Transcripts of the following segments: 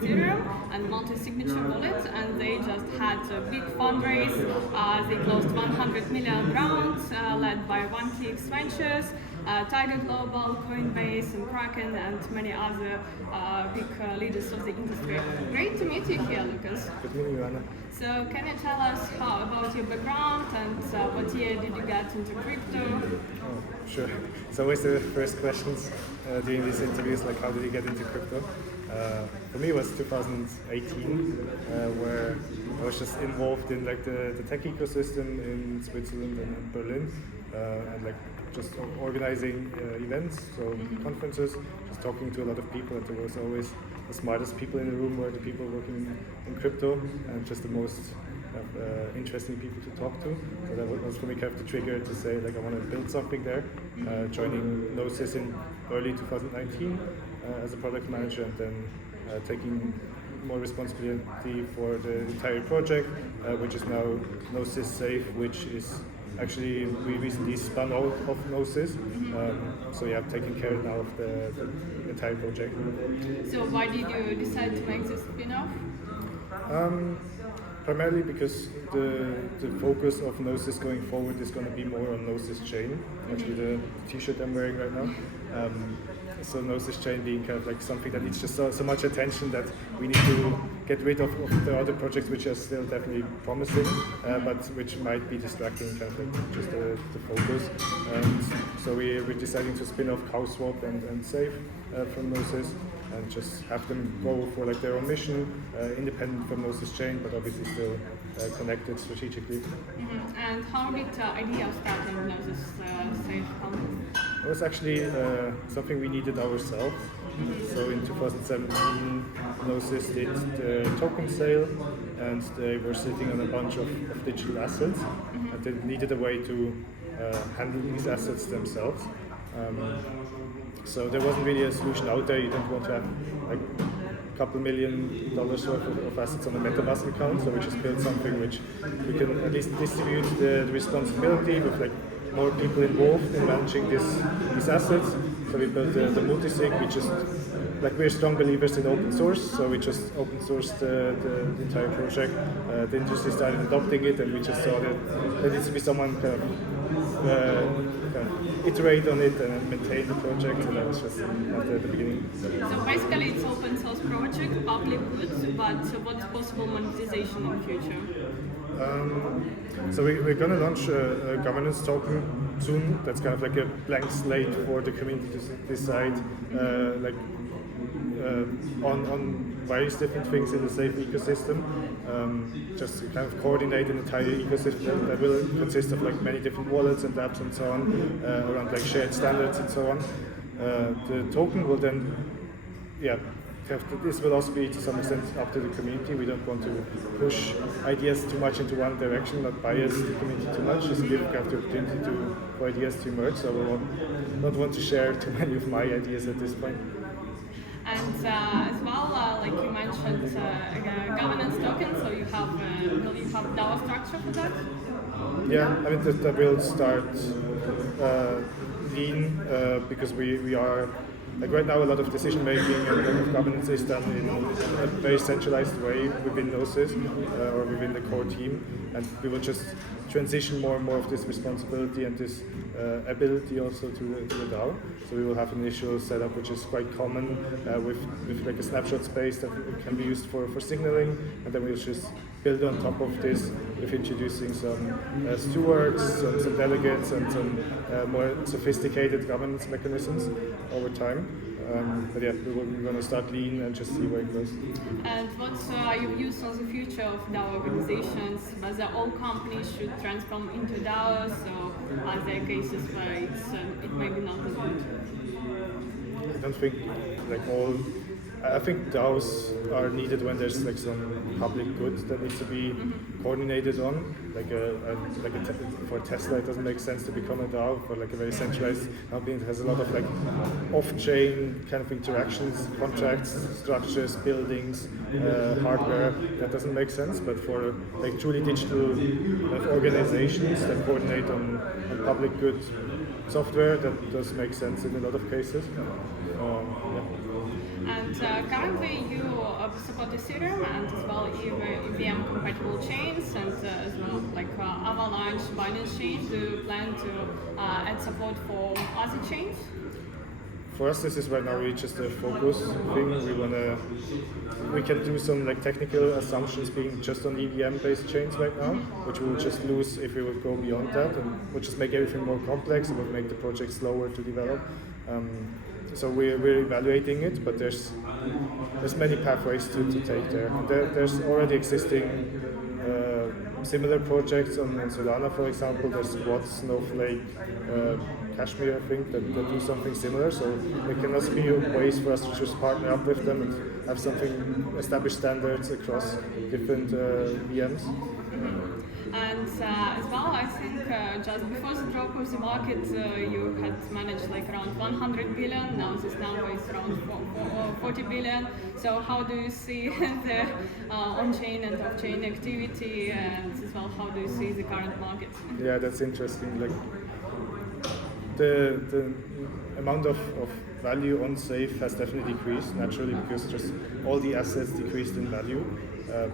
Ethereum and multi-signature wallet, and they just had a big fundraise. They closed 100 million rounds, led by 1KX Ventures, Tiger Global, Coinbase, and Kraken, and many other big leaders of the industry. Great to meet you here, Lukas. Good meeting you, Anna. So, can you tell us about your background and what year did you get into crypto? Oh, sure. It's always the first questions during these interviews, like how did you get into crypto? For me, it was 2018, where I was just involved in like the tech ecosystem in Switzerland and Berlin, and like just organizing events, so conferences, just talking to a lot of people, and there was always the smartest people in the room were the people working in crypto, and just the most interesting people to talk to. So that was for me kind of the trigger to say like I want to build something there. Joining Gnosis in early 2019 as a product manager, and then taking more responsibility for the entire project, which is now Gnosis Safe, which is actually we recently spun out of Gnosis. So yeah, I'm taking care now of the entire project. So why did you decide to make this spin-off? Primarily because the focus of Gnosis going forward is going to be more on Gnosis Chain, actually the t-shirt I'm wearing right now. So Gnosis Chain being kind of like something that needs just so much attention that we need to get rid of the other projects which are still definitely promising, but which might be distracting kind of like just the focus. And so we're deciding to spin off CowSwap and Safe from Gnosis, and just have them go for like their own mission, independent from Gnosis Chain, but obviously still connected strategically. And how did the idea of starting Gnosis Safe come? It was actually something we needed ourselves. So in 2017, Gnosis did the token sale, and they were sitting on a bunch of digital assets, and they needed a way to handle these assets themselves. So there wasn't really a solution out there. You don't want to have like a couple $1 million worth of assets on a MetaMask account. So we just built something which we can at least distribute the responsibility with like more people involved in managing these assets. So we built the multi-sig. We just like we're strong believers in open source, so we just open sourced the entire project. The industry started adopting it, and we just saw that there needs to be someone kind of iterate on it and maintain the project, and that was just at the beginning. So basically it's open source project, public goods, but what's possible monetization in the future? So we're going to launch a governance token soon. That's kind of like a blank slate for the community to decide on various different things in the Safe ecosystem. Just to kind of coordinate an entire ecosystem that will consist of like many different wallets and apps and so on, around like shared standards and so on. The token will then, this will also be to some extent up to the community. We don't want to push ideas too much into one direction, not bias the community too much, just give the opportunity for ideas to emerge. So we will not want to share too many of my ideas at this point. And as well, like you mentioned, governance token, so you have, will you have DAO structure for that? Yeah, I mean that will start lean because we are, like right now a lot of decision making and a lot of governance is done in a very centralized way within Gnosis or within the core team, and we will just transition more and more of this responsibility and this ability also to the DAO. So we will have an initial setup which is quite common with like a snapshot space that can be used for signaling, and then we'll just build on top of this with introducing some stewards, some delegates, and some more sophisticated governance mechanisms over time. But yeah, we're going to start lean and just see where it goes. And what's your views on the future of DAO organizations? Whether all companies should transform into DAOs, or are there cases where it may be not as good? I don't think like all. I think DAOs are needed when there's like some public goods that needs to be coordinated on. For Tesla, it doesn't make sense to become a DAO for like a very centralized company. It has a lot of like off-chain kind of interactions, contracts, structures, buildings, hardware. That doesn't make sense. But for like truly digital organizations that coordinate on public good software that does make sense in a lot of cases. Yeah. And currently you support Ethereum and as well EVM compatible chains and as well like Avalanche, Binance chains. Do you plan to add support for other chains? For us, this is right now really just a focus thing. We can do some like technical assumptions being just on EVM-based chains right now, which we will just lose if we would go beyond that, and would just make everything more complex. It would make the project slower to develop. So we're evaluating it, but there's many pathways to take there. There's already existing similar projects on Solana, for example. There's Squad, Snowflake, Kashmir, I think, that do something similar. So there can also be ways for us to just partner up with them and have something, established standards across different VMs. And as well, I think just before the drop of the market, you had managed like around 100 billion. Now this number is around 40 billion. So how do you see the on-chain and off-chain activity, and as well, how do you see the current market? Yeah, that's interesting. Like the amount of value on Safe has definitely decreased naturally because just all the assets decreased in value.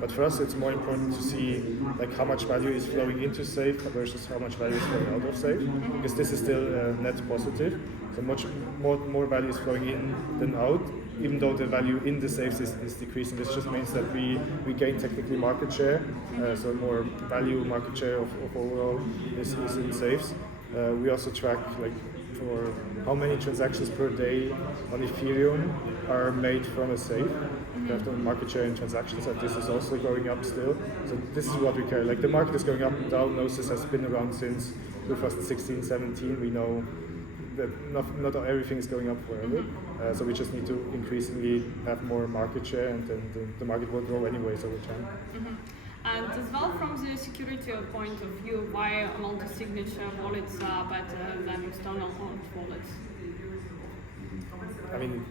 But for us, it's more important to see like how much value is flowing into Safe versus how much value is flowing out of Safe, because this is still net positive. So much more value is flowing in than out, even though the value in the safes is decreasing. This just means that we gain technically market share, so more value market share of overall is in safes. We also track like for how many transactions per day on Ethereum are made from a safe. We have the market share in transactions, and this is also going up still. So this is what we care. Like the market is going up and down. Gnosis has been around since 2016, 17. We know that not everything is going up forever. So we just need to increasingly have more market share, and then the market will grow anyways over time. And as well, from the security point of view, why multi-signature wallets are better than external owned wallets? I mean,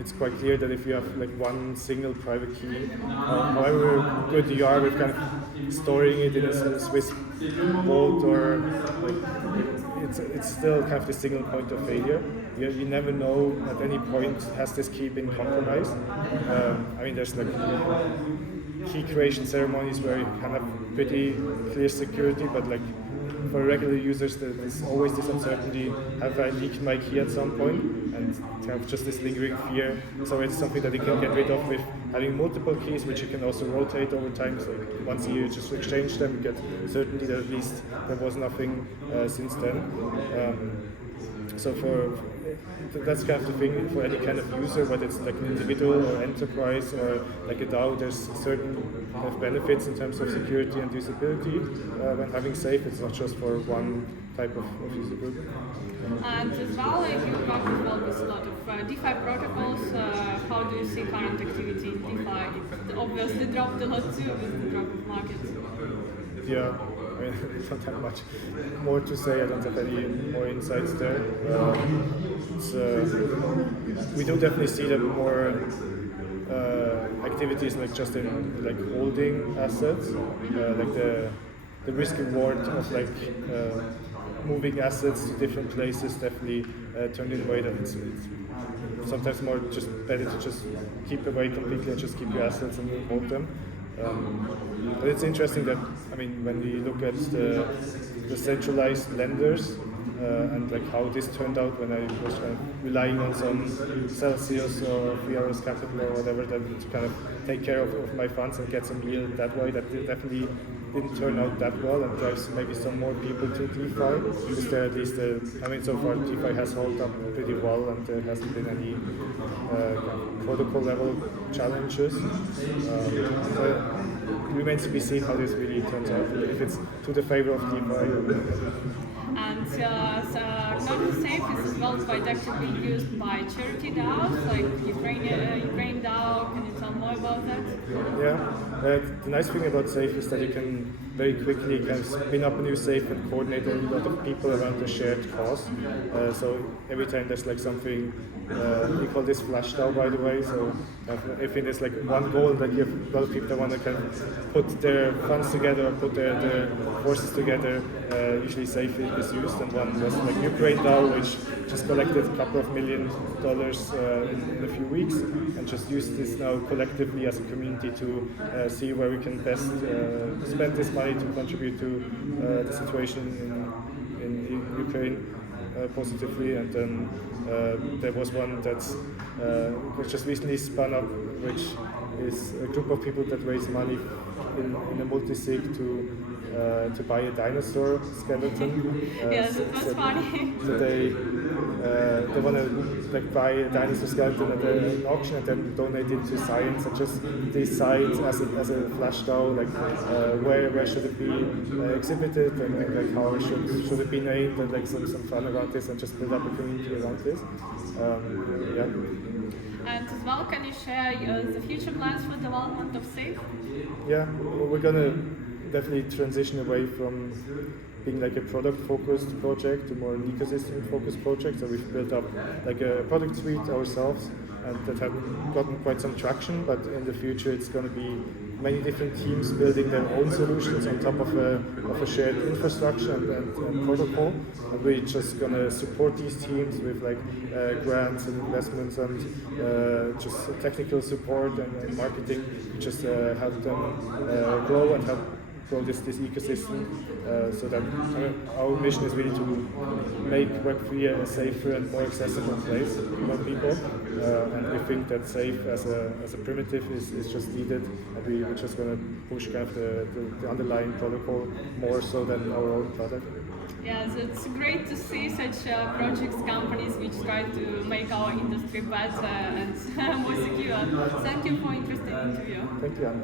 it's quite clear that if you have like one single private key, however good you are with kind of storing it in a Swiss vault, or like, it's still kind of the single point of failure. You never know at any point has this key been compromised. I mean, there's like key creation ceremonies where you can have pretty clear security, but like for regular users there's always this uncertainty, have I leaked my key at some point, and kind of just this lingering fear. So it's something that you can get rid of with having multiple keys, which you can also rotate over time. So once you just exchange them, you get certainty that at least there was nothing since then. So that's kind of the thing for any kind of user, whether it's like an individual or enterprise or like a DAO. There's certain kind of benefits in terms of security and usability when having Safe. It's not just for one type of usability. And as well, like you work as well with a lot of DeFi protocols. How do you see current activity in DeFi? It obviously dropped a lot too with the drop of markets. Yeah. I don't have much more to say. I don't have any more insights there. We do definitely see that more activities like just in like holding assets, like the risk reward of like moving assets to different places definitely turned in a way that it's sometimes more just better to just keep away completely and just keep your assets and hold them. But it's interesting that, I mean, when we look at the centralized lenders and like how this turned out when I was kind of relying on some Celsius or 3 Hours Capital or whatever that to kind of take care of my funds and get some yield that way, that definitely didn't turn out that well and drives maybe some more people to DeFi. Because there at least, I mean, so far DeFi has held up pretty well and there hasn't been any protocol level challenges. So it remains to be seen how this really turns out, if it's to the favor of DeFi. And Gnosis Safe is as well quite actively used by charity DAOs, like Ukraine DAO. Can you tell more about that? Yeah, the nice thing about Safe is that you can very quickly kind of spin up a new safe and coordinate a lot of people around the shared cause. So every time there's like something, we call this flash DAO, by the way. So if there's like one goal that you have a lot of people that want to kind of put their funds together or put their forces together, usually Safe is used. And one was like Ukraine DAO, which just collected a couple of $1 million in a few weeks, and just used this now collectively as a community to see where we can best spend this money to contribute to the situation in Ukraine positively. And then there was one that was just recently spun up, which is a group of people that raise money in a multi-sig to buy a dinosaur skeleton. Yes, it was funny. So they want to like buy a dinosaur skeleton at an auction and then donate it to science, and just decide as a flash DAO like where should it be exhibited, and like how should it be named, and like some fun around this, and just build up a community around this. Yeah. And as well, can you share the future plans for development of Safe? Yeah, well, we're gonna definitely transition away from being like a product-focused project to more an ecosystem-focused project. So we've built up like a product suite ourselves, and that have gotten quite some traction. But in the future, it's going to be many different teams building their own solutions on top of a shared infrastructure and protocol. And we're just going to support these teams with like grants and investments and just technical support and marketing, just help them grow and help grow this ecosystem, so that our mission is really to make Web3 a safer and more accessible place for more people. And we think that Safe as a primitive is just needed, and we're just going to push kind of the underlying protocol more so than our own product. Yes, it's great to see such projects, companies which try to make our industry better and more secure. Thank you for an interesting interview. Thank you, Anna.